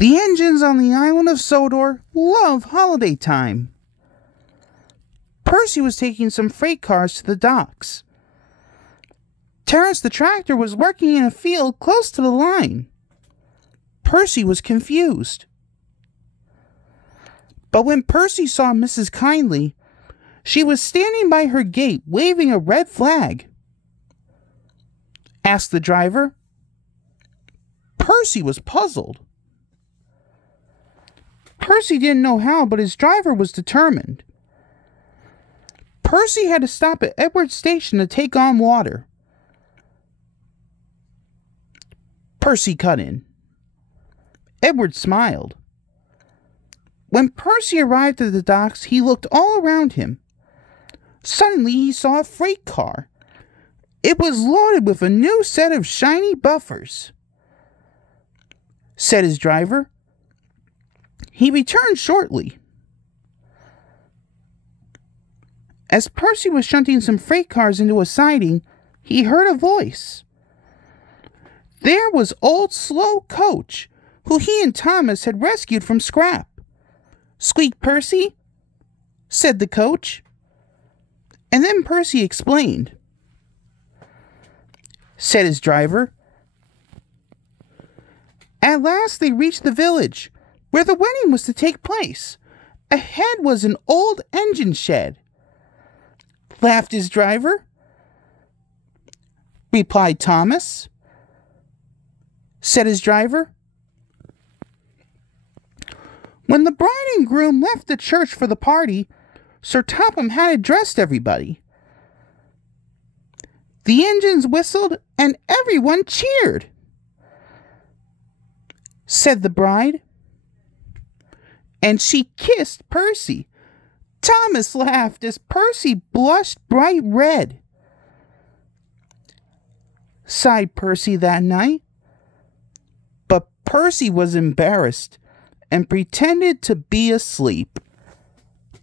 The engines on the island of Sodor love holiday time. Percy was taking some freight cars to the docks. Terence the tractor was working in a field close to the line. Percy was confused. But when Percy saw Mrs. Kindly, she was standing by her gate waving a red flag. Asked the driver. Percy was puzzled. Percy didn't know how, but his driver was determined. Percy had to stop at Edward Station to take on water. Percy cut in. Edward smiled. When Percy arrived at the docks, he looked all around him. Suddenly he saw a freight car. It was loaded with a new set of shiny buffers. Said his driver. He returned shortly. As Percy was shunting some freight cars into a siding, he heard a voice. There was old Slow Coach, who he and Thomas had rescued from scrap. Squeaked Percy, said the coach. And then Percy explained. Said his driver. At last they reached the village, where the wedding was to take place. Ahead was an old engine shed. Laughed his driver. Replied Thomas. Said his driver. When the bride and groom left the church for the party, Sir Topham had addressed everybody. The engines whistled and everyone cheered. Said the bride. And she kissed Percy. Thomas laughed as Percy blushed bright red. Sighed Percy that night. But Percy was embarrassed and pretended to be asleep.